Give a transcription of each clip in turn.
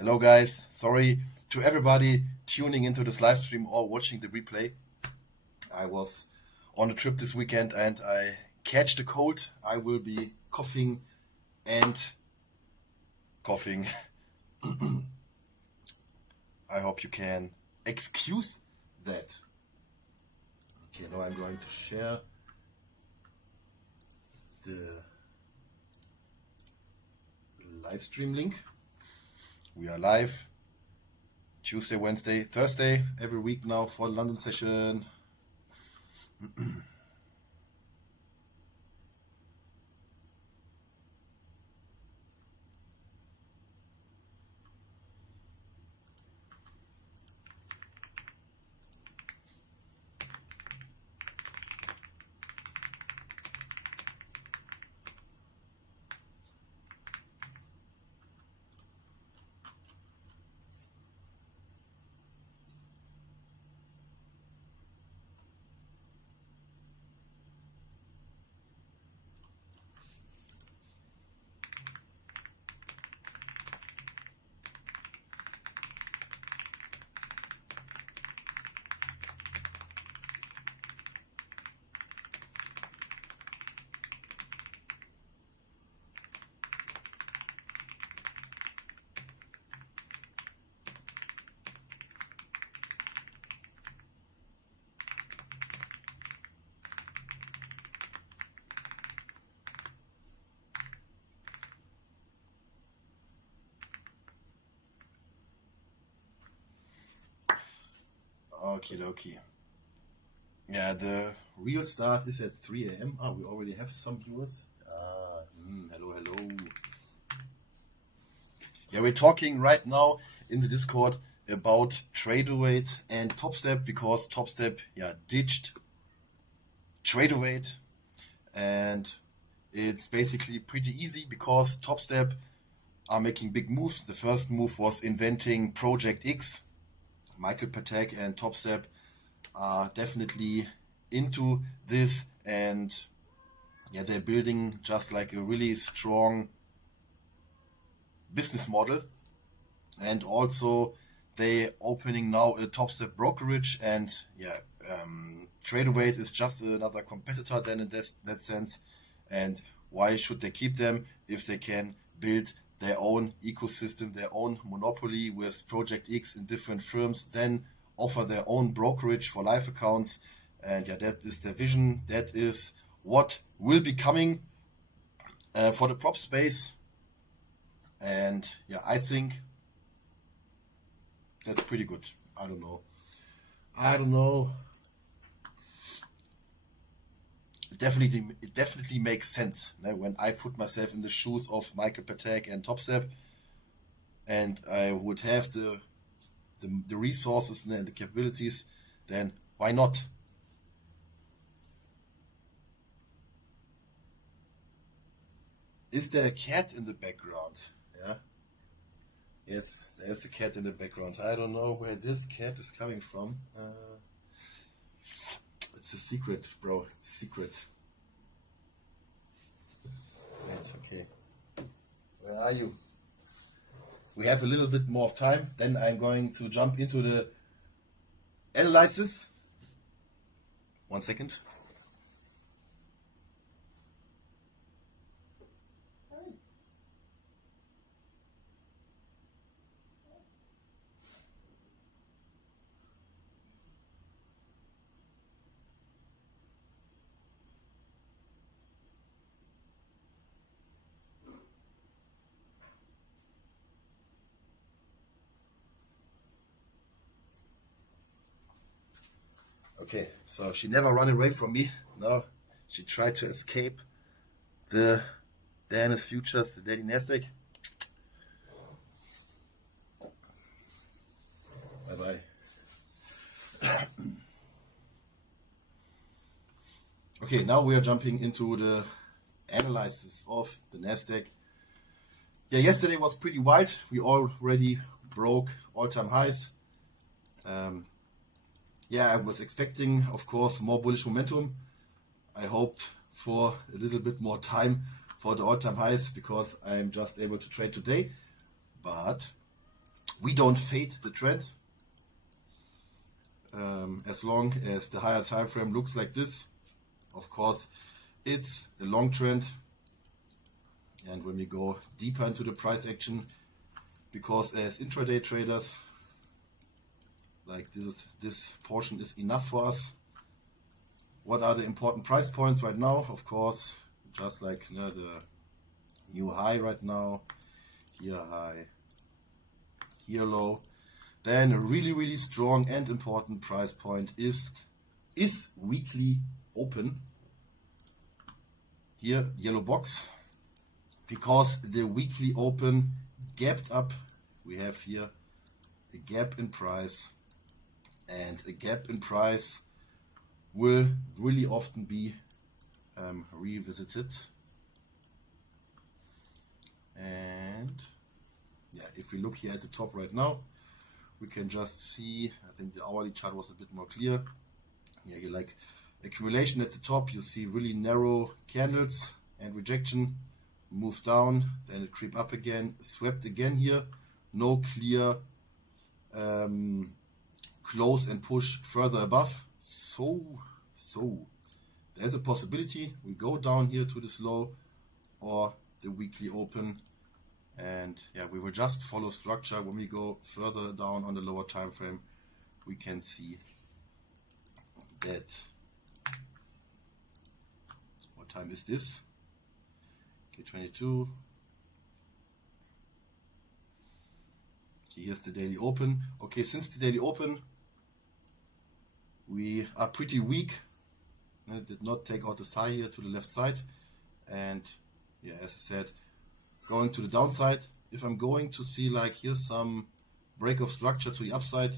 Hello guys, sorry to everybody tuning into this live stream or watching the replay. I was on a trip this weekend and I catch the cold. I will be coughing and coughing. I hope you can excuse that. Okay, now I'm going to share the live stream link. We are live Tuesday, Wednesday, Thursday, every week now for the London session. Okie dokie. Yeah, the real start is at 3 a.m. We already have some viewers. Hello. Yeah, we're talking right now in the Discord about Trader-Weight and Topstep because Topstep, ditched Trader-Weight, and it's basically pretty easy because Topstep are making big moves. The first move was inventing Project X. Michael Patek and Topstep are definitely into this, and they're building just like a really strong business model. And also they opening now a Topstep brokerage, and Trader-Weight is just another competitor then in that sense. And why should they keep them if they can build their own ecosystem, their own monopoly with Project X in different firms, then offer their own brokerage for live accounts. And that is their vision. That is what will be coming for the prop space. And I think that's pretty good. I don't know. It definitely makes sense when I put myself in the shoes of Michael Patek and Topstep, and I would have the resources and the capabilities, then why not? Is there a cat in the background? Yeah. Yes, there's a cat in the background. I don't know where this cat is coming from. It's a secret, bro. It's a secret. It's okay. Where are you? We have a little bit more of time. Then I'm going to jump into the analysis. 1 second. Okay, so she never ran away from me. No, she tried to escape the Danish futures, the daily Nasdaq. Bye-bye. Okay, now we are jumping into the analysis of the Nasdaq. Yesterday was pretty wild. We already broke all-time highs. I was expecting, of course, more bullish momentum. I hoped for a little bit more time for the all-time highs because I'm just able to trade today. But We don't fade the trend. As long as the higher time frame looks like this, of course, it's a long trend. And when we go deeper into the price action, because as intraday traders, like this portion is enough for us. What are the important price points right now? Of course, just like the new high right now, here high, here low. Then a really strong and important price point is weekly open. Here, yellow box, because the weekly open gapped up. We have here a gap in price, and a gap in price will really often be revisited. And yeah, if we look here at the top right now, we can just see, I think the hourly chart was a bit more clear. Yeah, you like accumulation at the top, you see really narrow candles and rejection, move down, then it creep up again, swept again here, no clear close and push further above. So there's a possibility we go down here to this low or the weekly open. And yeah, we will just follow structure. When we go further down on the lower time frame, we can see that. What time is this? Okay, 22. Okay, here's the daily open. Okay, since the daily open, we are pretty weak. I did not take out this high here to the left side. And yeah, as I said, going to the downside. If I'm going to see like here's some break of structure to the upside,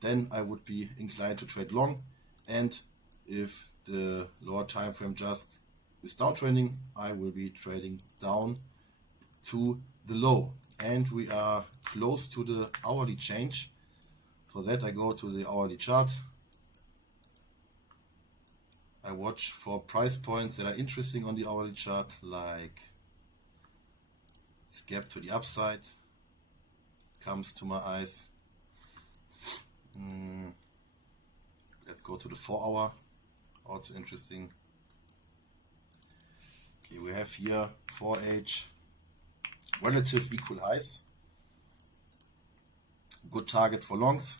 then I would be inclined to trade long. And if the lower time frame just is downtrending, I will be trading down to the low. And we are close to the hourly change. For that, I go to the hourly chart. I watch for price points that are interesting on the hourly chart, like gap to the upside comes to my eyes. Let's go to the 4 hour, also interesting. Okay, we have here 4H relative equal highs. Good target for longs,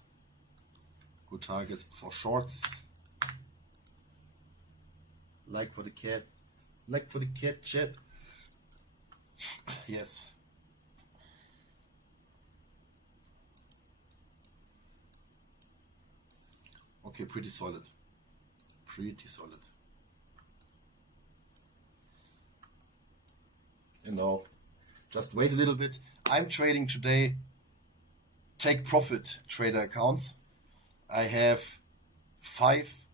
good target for shorts. Like for the cat chat. Yes. Okay, pretty solid. You know, just wait a little bit. I'm trading today take profit trader accounts. I have 5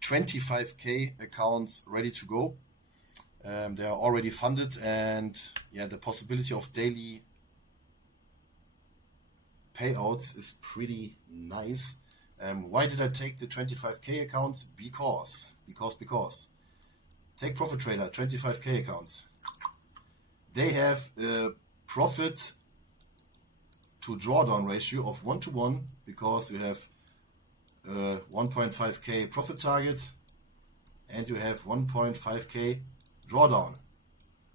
25k accounts ready to go. They are already funded, and yeah, the possibility of daily payouts is pretty nice. Why did I take the 25k accounts? Because take profit trader 25k accounts. They have a profit to drawdown ratio of 1:1 because you have 1.5k profit target and you have 1.5k drawdown.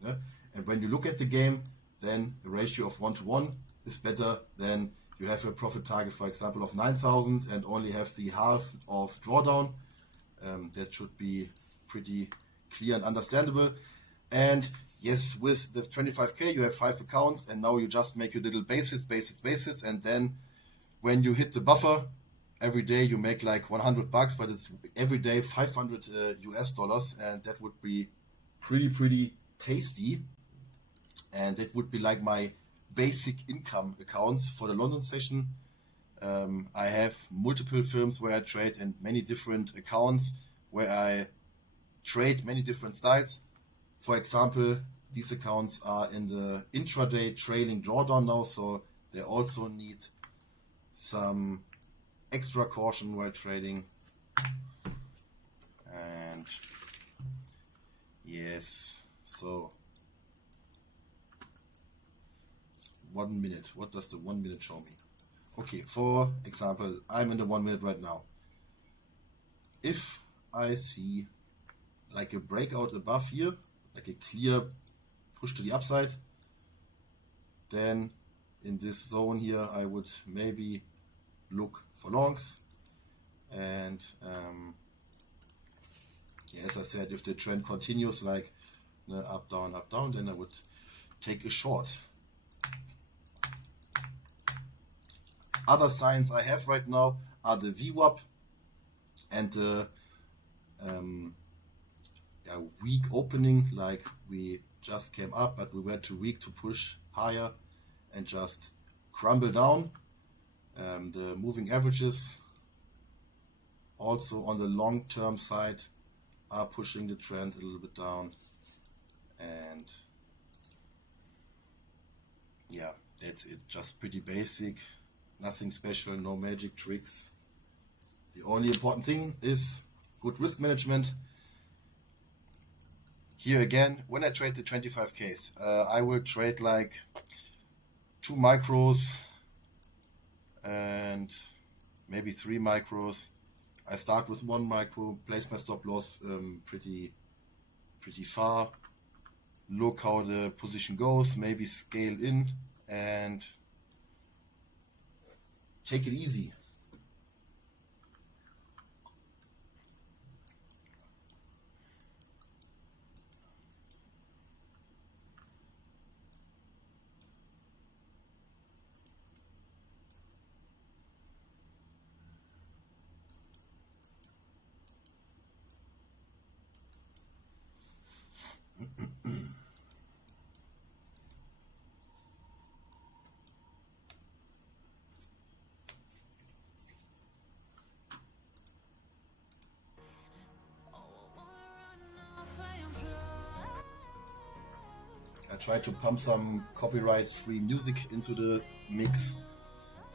Yeah? And when you look at the game, then the ratio of 1:1 is better than you have a profit target, for example, of 9,000 and only have the half of drawdown. That should be pretty clear and understandable. And yes, with the 25k, you have 5 accounts, and now you just make your little basis, and then when you hit the buffer, every day you make like $100, but it's every day $500 US dollars, and that would be pretty tasty. And that would be like my basic income accounts for the London session. I have multiple firms where I trade and many different accounts where I trade many different styles. For example, these accounts are in the intraday trailing drawdown now, so they also need some extra caution while trading. And yes, so 1 minute. What does the 1 minute show me? Okay, for example, I'm in the 1 minute right now. If I see like a breakout above here, like a clear push to the upside, then in this zone here I would maybe look for longs. And as I said, if the trend continues like up, down, then I would take a short. Other signs I have right now are the VWAP and the weak opening, like we just came up, but we were too weak to push higher and just crumble down. The moving averages also on the long-term side are pushing the trend a little bit down. And yeah, that's it. Just pretty basic, nothing special, no magic tricks. The only important thing is good risk management. Here again, when I trade the 25Ks, I will trade like 2 micros and maybe 3 micros. I start with 1 micro, place my stop loss pretty far, look how the position goes, maybe scale in and take it easy. I try to pump some copyright-free music into the mix.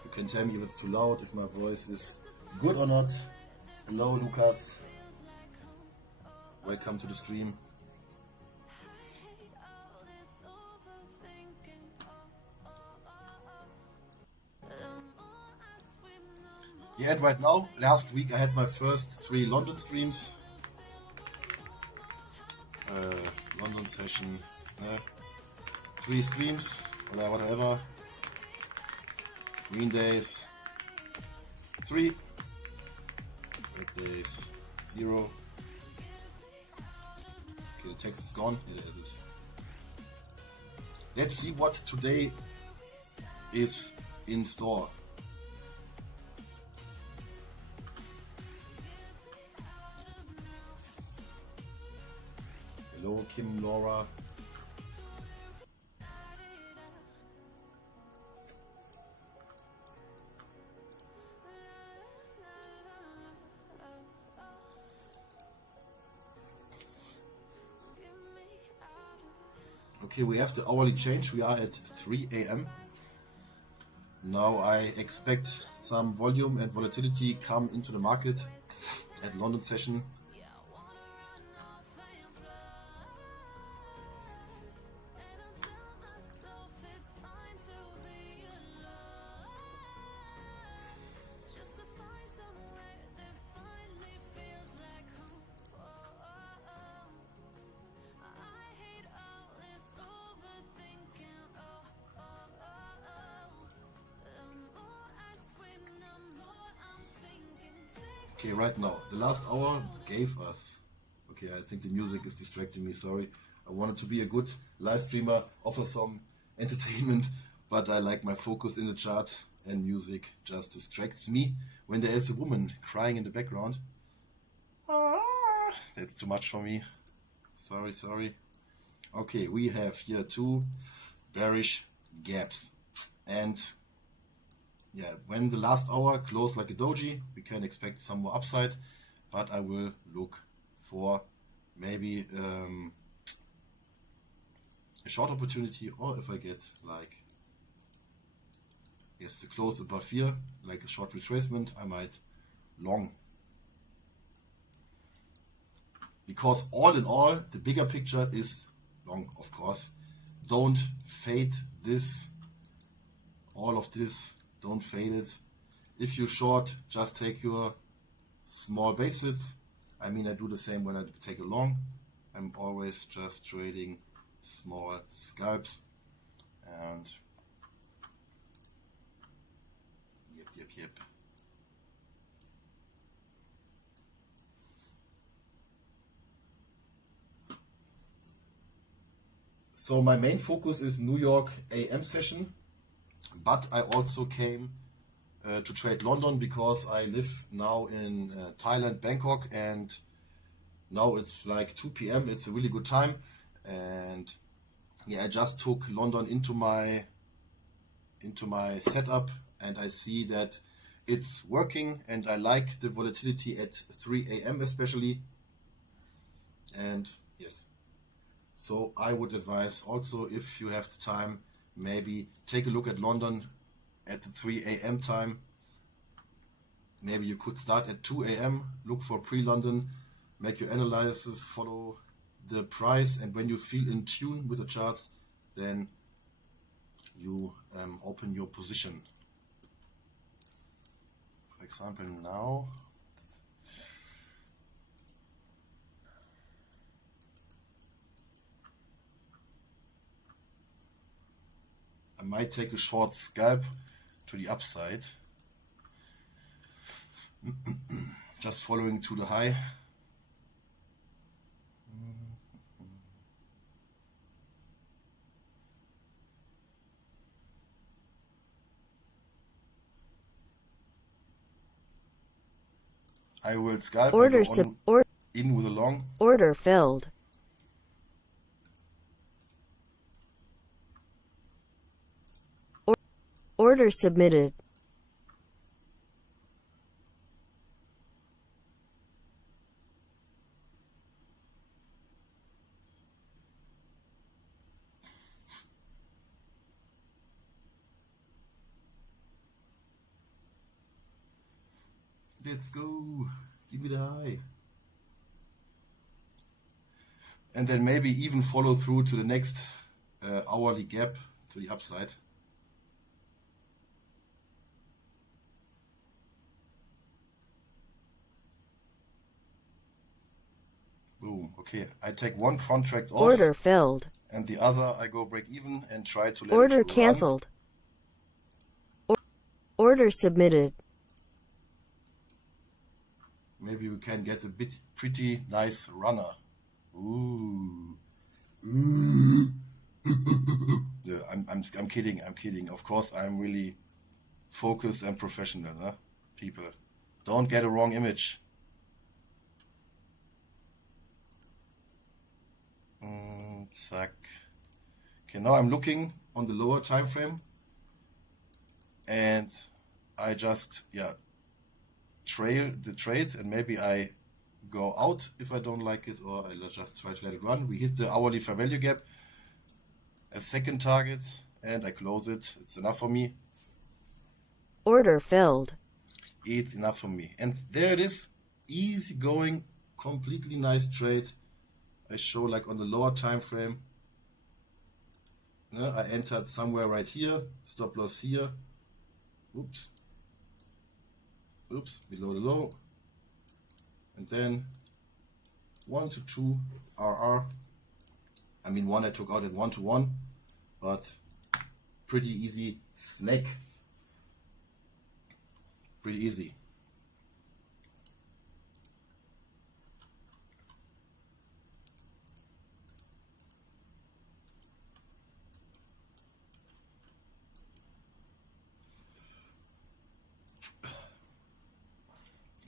You can tell me if it's too loud, if my voice is good or not. Hello, Lucas. Welcome to the stream. Yeah, and right now, last week I had my first 3 London streams. London session. 3 streams, or whatever. Green days 3, red days 0. Okay, the text is gone. Here it is. Let's see what today is in store. Hello, Kim, Laura. Okay, we have the hourly change. We are at 3 a.m. Now I expect some volume and volatility come into the market at London session. Okay, right now, the last hour gave us, okay, I think the music is distracting me, sorry. I wanted to be a good live streamer, offer some entertainment, but I like my focus in the chart, and music just distracts me when there is a woman crying in the background. That's too much for me. Sorry. Okay, we have here 2 bearish gaps. And yeah, when the last hour closed like a doji, we can expect some more upside, but I will look for maybe a short opportunity, or if I get like, yes, the close above here, like a short retracement, I might long. Because all in all, the bigger picture is long, of course. Don't fade this all of this, don't fade it. If you short, just take your small basis. I mean, I do the same when I take a long. I'm always just trading small scalps. And yep. So my main focus is New York AM session, but I also came to trade London because I live now in Thailand, Bangkok, and now it's like 2 p.m. It's a really good time, and yeah, I just took London into my setup, and I see that it's working, and I like the volatility at 3 a.m. especially, and yes. So I would advise also, if you have the time, maybe take a look at London at the 3 a.m. time. Maybe you could start at 2 a.m., look for pre-London, make your analysis, follow the price, and when you feel in tune with the charts, then you open your position. For example, now I might take a short scalp to the upside, just following to the high. I will scalp. Order in with a long. Order filled. Order submitted. Let's go. Give me the high. And then maybe even follow through to the next hourly gap to the upside. Boom. Okay, I take one contract off. Order filled. And the other I go break even and try to let Order it run. canceled. Order submitted. Maybe we can get a pretty nice runner. Ooh. Yeah, I'm kidding. Of course, I'm really focused and professional, huh? People. Don't get a wrong image. Zack. Okay, now I'm looking on the lower time frame, and I just trail the trade, and maybe I go out if I don't like it, or I just try to let it run. We hit the hourly fair value gap, a second target, and I close it. It's enough for me. Order filled. It's enough for me. And there it is. Easy going, completely nice trade. I show like on the lower time frame. I entered somewhere right here, stop loss here. Oops, below the low. And then 1 to 2 RR. I mean, one I took out at 1 to 1, but pretty easy snake. Pretty easy.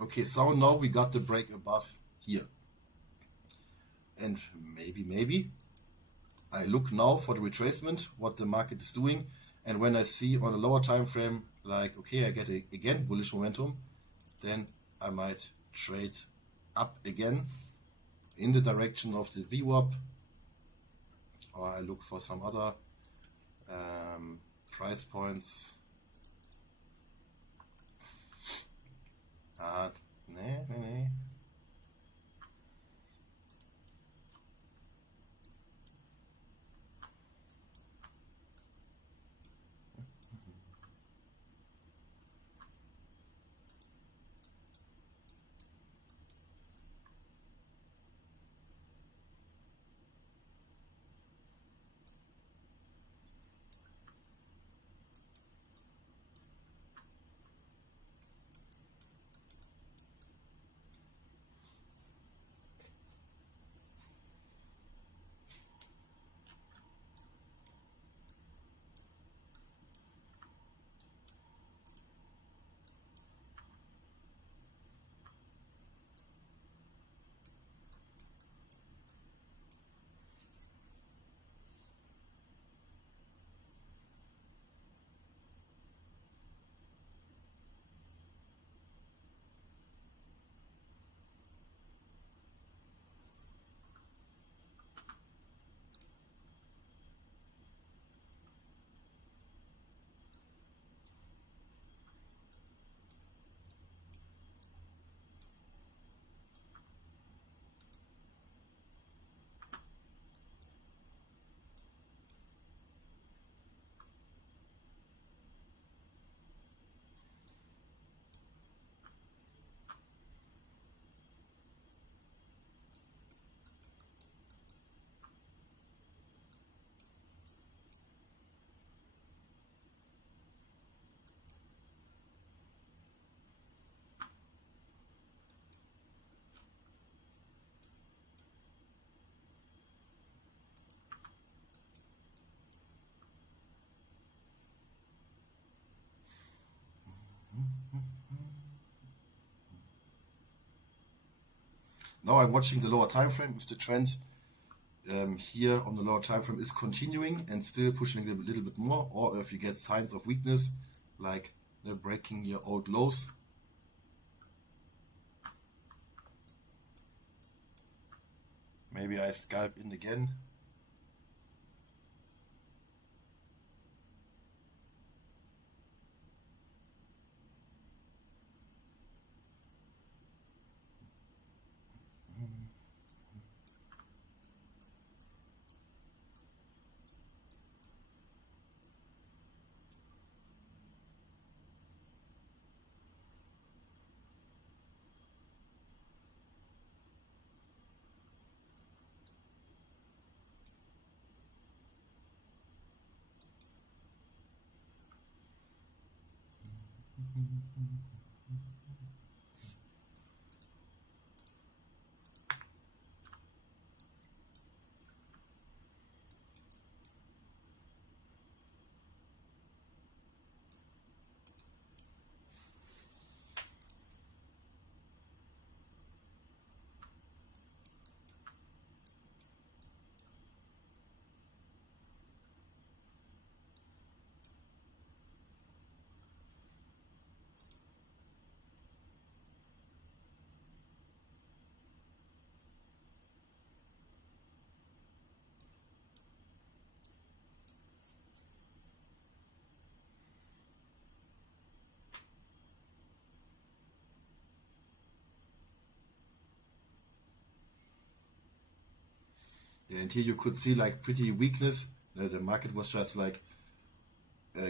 Okay, so now we got the break above here. And maybe I look now for the retracement, what the market is doing. And when I see on a lower time frame, like, okay, I get again bullish momentum, then I might trade up again in the direction of the VWAP, or I look for some other price points. Nee. Now I'm watching the lower time frame. If the trend here on the lower time frame is continuing and still pushing a little bit more, or if you get signs of weakness, like breaking your old lows. Maybe I scalp in again. And here you could see like pretty weakness. The market was just like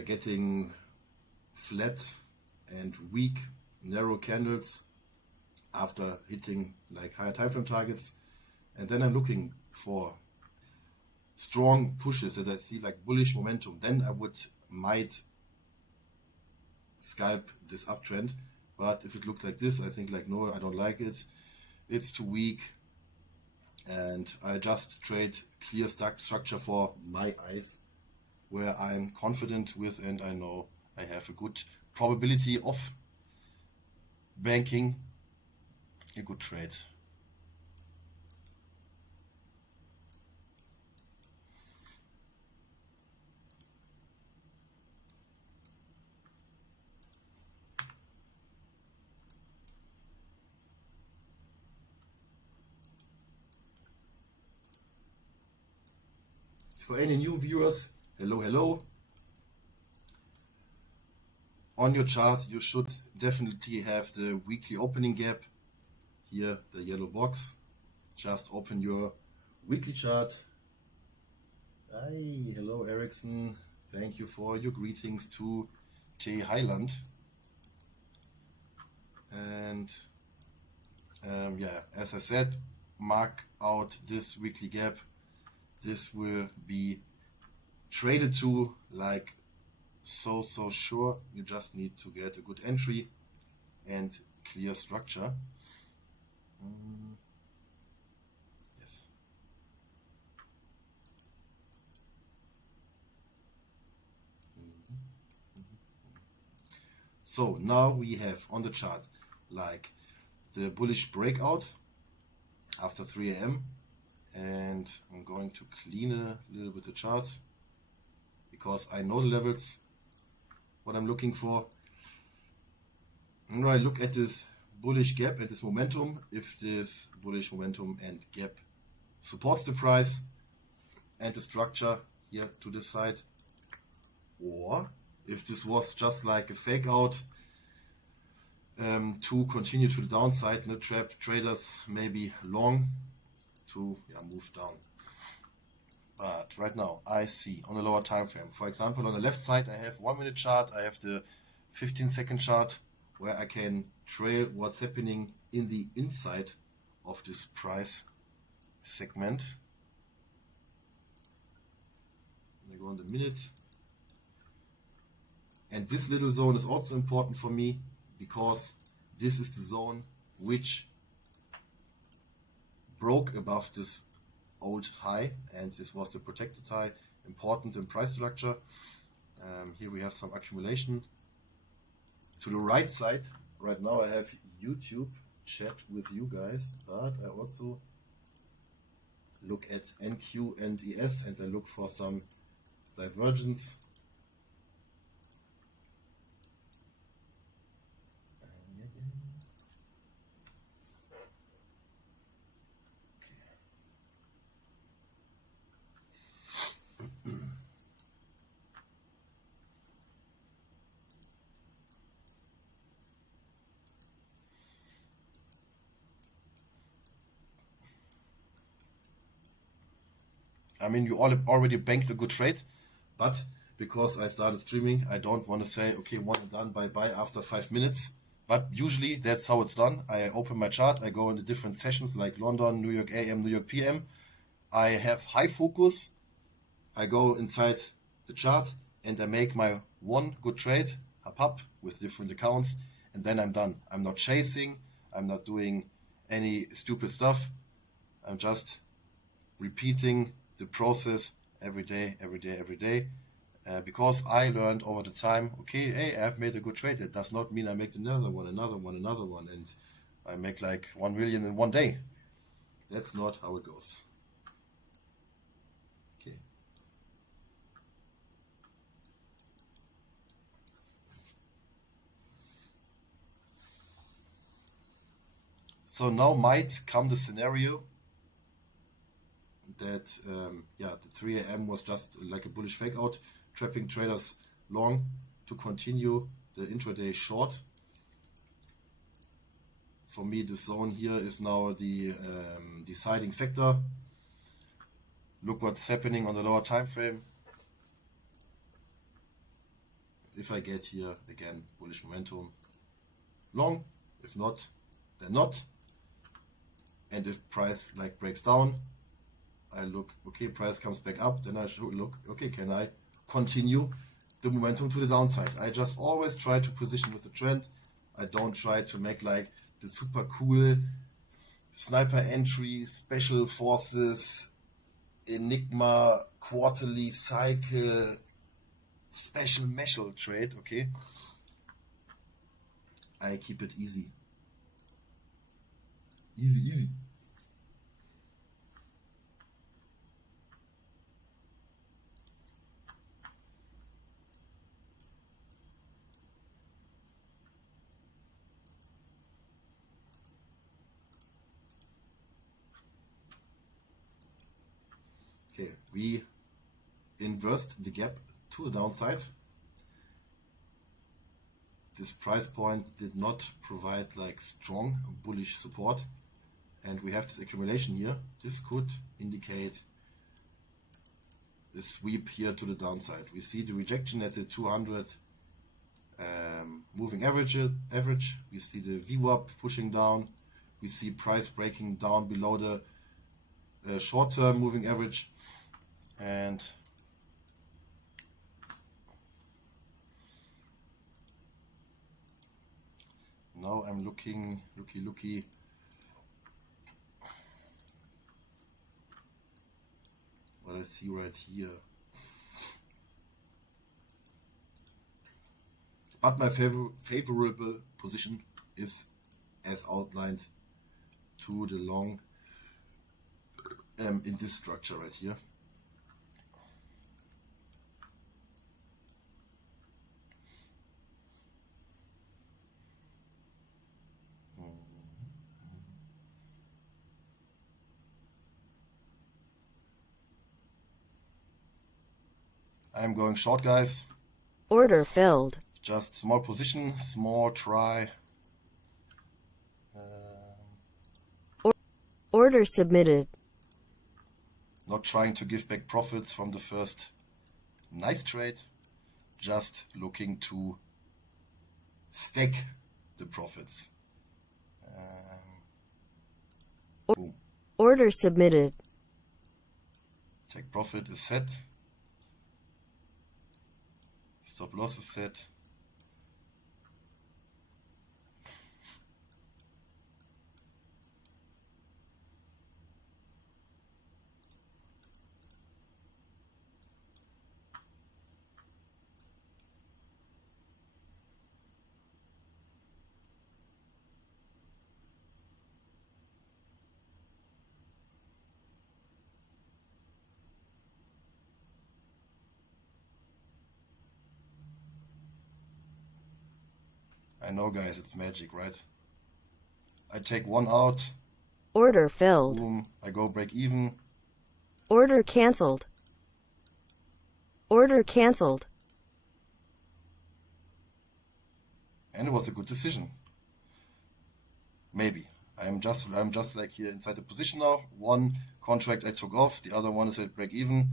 getting flat and weak, narrow candles after hitting like higher time frame targets. And then I'm looking for strong pushes that I see like bullish momentum. Then I might scalp this uptrend. But if it looks like this, I think like, no, I don't like it. It's too weak. And I just trade clear structure for my eyes, where I'm confident with and I know I have a good probability of banking a good trade. For any new viewers, hello. On your chart, you should definitely have the weekly opening gap. Here, the yellow box. Just open your weekly chart. Hi, hello Ericsson. Thank you for your greetings to T. Highland. And yeah, as I said, mark out this weekly gap. This will be traded to like so sure. You just need to get a good entry and clear structure. Yes. So now we have on the chart like the bullish breakout after 3 a.m. and I'm going to clean a little bit the chart because I know the levels, what I'm looking for. And I look at this bullish gap and this momentum. If this bullish momentum and gap supports the price and the structure here to this side, or if this was just like a fake out to continue to the downside, no trap traders maybe long to move down. But right now I see on the lower time frame, for example, on the left side I have 1 minute chart, I have the 15-second chart where I can trail what's happening in the inside of this price segment. I go on the minute, and this little zone is also important for me because this is the zone which broke above this old high, and this was the protected high, important in price structure. Here we have some accumulation. To the right side, right now I have YouTube chat with you guys, but I also look at NQ and ES and I look for some divergence. I mean, you all already banked a good trade, but because I started streaming, I don't want to say, okay, one and done, bye-bye after 5 minutes. But usually that's how it's done. I open my chart, I go into different sessions like London, New York AM, New York PM. I have high focus. I go inside the chart and I make my one good trade, hop, with different accounts, and then I'm done. I'm not chasing, I'm not doing any stupid stuff. I'm just repeating the process every day, because I learned over the time, okay, hey, I've made a good trade. That does not mean I make another one, and I make like 1 million in one day. That's not how it goes. Okay. So now might come the scenario that the 3 a.m. was just like a bullish fake out, trapping traders long to continue the intraday short. For me, the zone here is now the deciding factor. Look what's happening on the lower time frame. If I get here again, bullish momentum, long. If not, then not. And if price like breaks down, I look, okay, price comes back up, then I should look, okay, can I continue the momentum to the downside? I just always try to position with the trend. I don't try to make like the super cool sniper entry, special forces, enigma, quarterly cycle, special meshal trade, okay? I keep it easy. Easy. Okay, we inversed the gap to the downside. This price point did not provide like strong bullish support, and we have this accumulation here. This could indicate a sweep here to the downside. We see the rejection at the 200 moving average. We see the VWAP pushing down. We see price breaking down below the short-term moving average, and now I'm looky. What I see right here. But my favorable position is as outlined to the long in this structure right here. I'm going short, guys. Order filled. Just small position, small try. Order submitted. Not trying to give back profits from the first nice trade. Just looking to stack the profits. Boom. Order submitted. Take profit is set. Stop loss is set. I know, guys, it's magic, right? I take one out. Order filled. Boom. I go break even. Order cancelled. Order cancelled. And it was a good decision. Maybe. I'm just like here inside the position now. One contract I took off, the other one is at break even.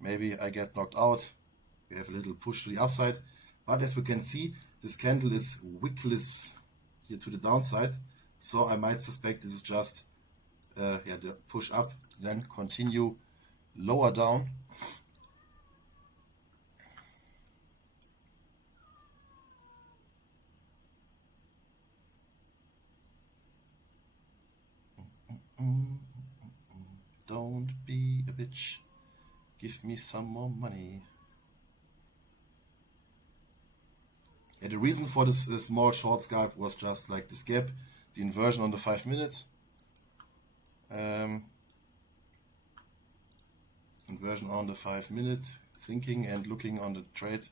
Maybe I get knocked out. We have a little push to the upside. But as we can see, this candle is wickless here to the downside. So I might suspect this is just the push up, then continue lower down. Don't be a bitch. Give me some more money. And the reason for this small short scalp was just like this gap, the inversion on the 5 minutes. Inversion on the 5 minute, thinking and looking on the trade.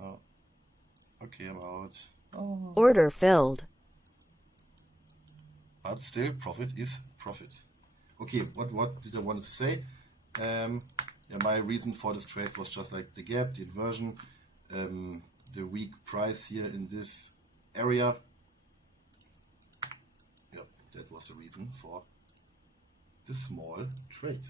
Oh, okay, about. Oh. Order filled. But still, profit is profit. Okay, what did I want to say? My reason for this trade was just like the gap, the inversion, the weak price here in this area. Yep, that was the reason for this small trade.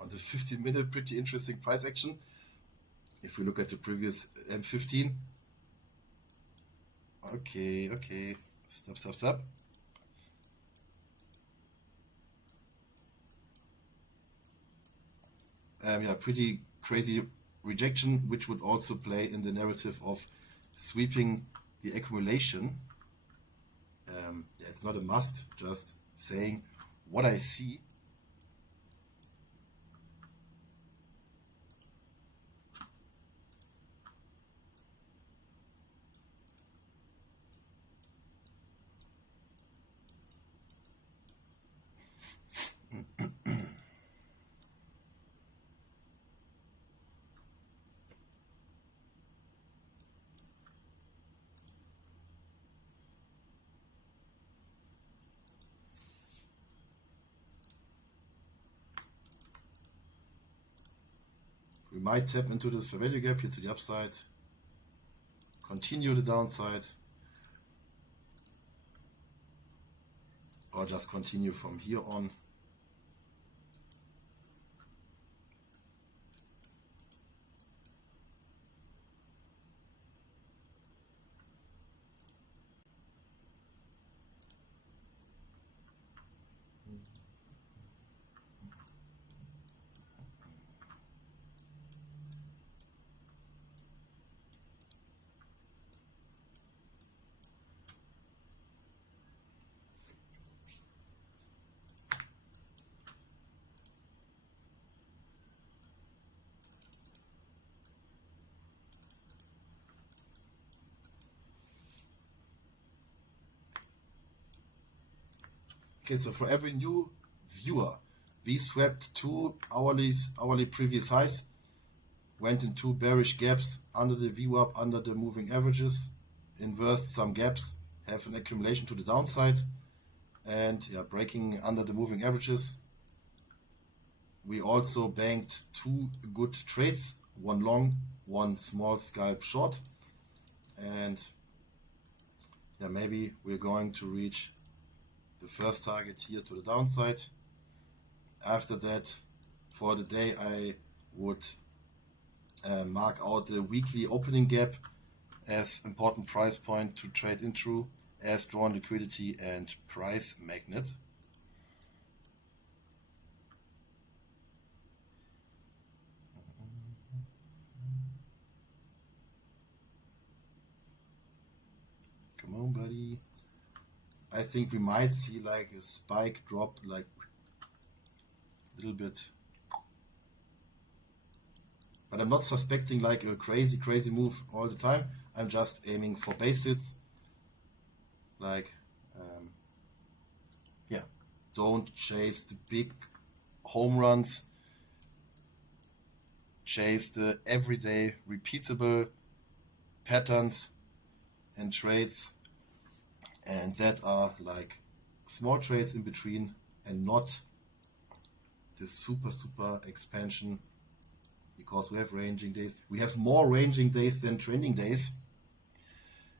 On the 15-minute, pretty interesting price action. If we look at the previous M15. Okay. Stop. Pretty crazy rejection, which would also play in the narrative of sweeping the accumulation. It's not a must, just saying what I see. We might tap into this fair value gap here to the upside, continue the downside, or just continue from here on. Okay, so for every new viewer, we swept two hourly previous highs, went in two bearish gaps under the VWAP, under the moving averages, inversed some gaps, have an accumulation to the downside, and breaking under the moving averages. We also banked two good trades, one long, one small scalp short, and maybe we're going to reach the first target here to the downside. After that, for the day, I would mark out the weekly opening gap as important price point to trade into, as drawn liquidity and price magnet. Come on, buddy. I think we might see like a spike drop, like a little bit. But I'm not suspecting like a crazy move all the time. I'm just aiming for basics. Like, yeah, don't chase the big home runs. Chase the everyday repeatable patterns and trades. And that are like small trades in between and not the super expansion, because we have ranging days. We have more ranging days than trending days,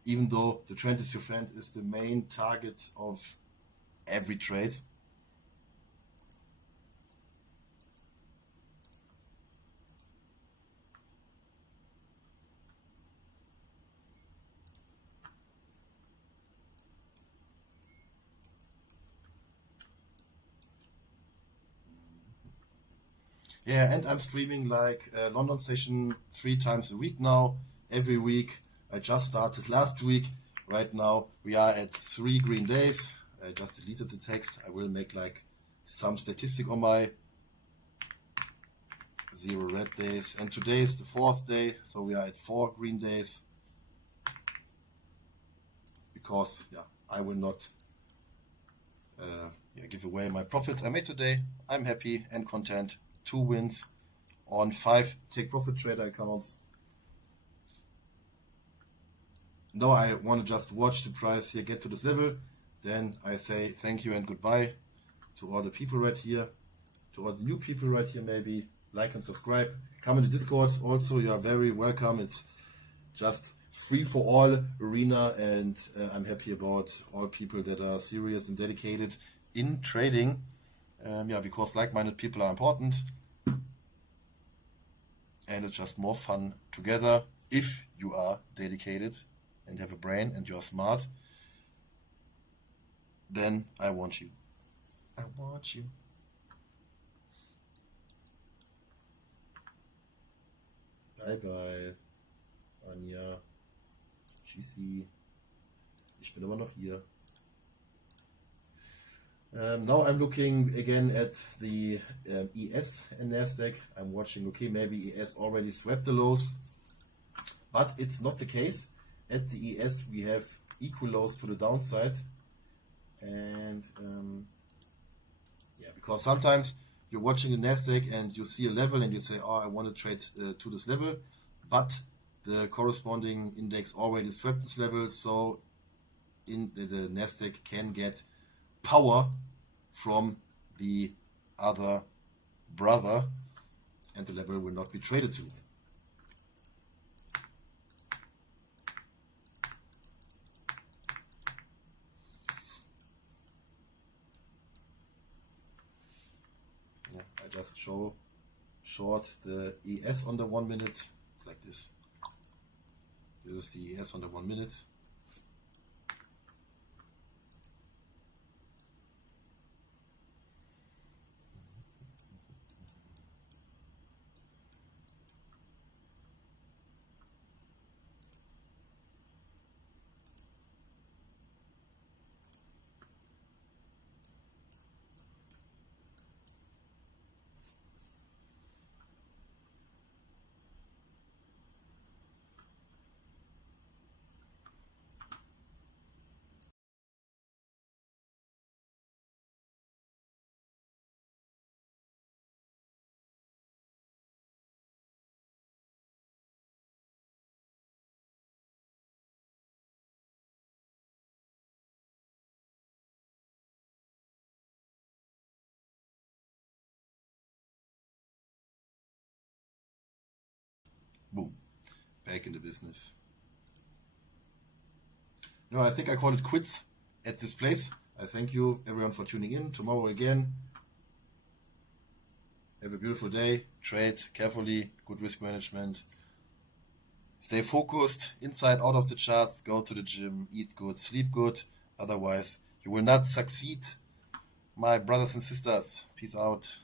even though the trend is your friend is the main target of every trade. Yeah, and I'm streaming like London session 3 times a week now, every week. I just started last week. Right now we are at 3 green days. I just deleted the text. I will make like some statistic on my 0 red days. And today is the 4th day, so we are at 4 green days. Because I will not give away my profits I made today. I'm happy and content. 2 wins on 5 take profit trader accounts. Now I want to just watch the price here get to this level. Then I say thank you and goodbye to all the people right here, to all the new people right here. Maybe like and subscribe. Come in the Discord also. You are very welcome. It's just free for all arena, and I'm happy about all people that are serious and dedicated in trading. Because like-minded people are important, and it's just more fun together if you are dedicated and have a brain and you're smart. Then I want you. I want you. Bye bye, Anja. Tschüssi. Ich bin immer noch hier. Now I'm looking again at the ES and Nasdaq. I'm watching, okay, maybe ES already swept the lows, but it's not the case. At the ES we have equal lows to the downside, and because sometimes you're watching the Nasdaq and you see a level and you say, oh, I want to trade to this level, but the corresponding index already swept this level, so in the Nasdaq can get power from the other brother, and the level will not be traded to. I just short the ES on the 1 minute. It's like this. This is the ES on the 1 minute. Boom. Back in the business. No, I think I call it quits at this place. I thank you everyone for tuning in. Tomorrow again. Have a beautiful day. Trade carefully. Good risk management. Stay focused, inside, out of the charts, go to the gym, eat good, sleep good. Otherwise, you will not succeed. My brothers and sisters, peace out.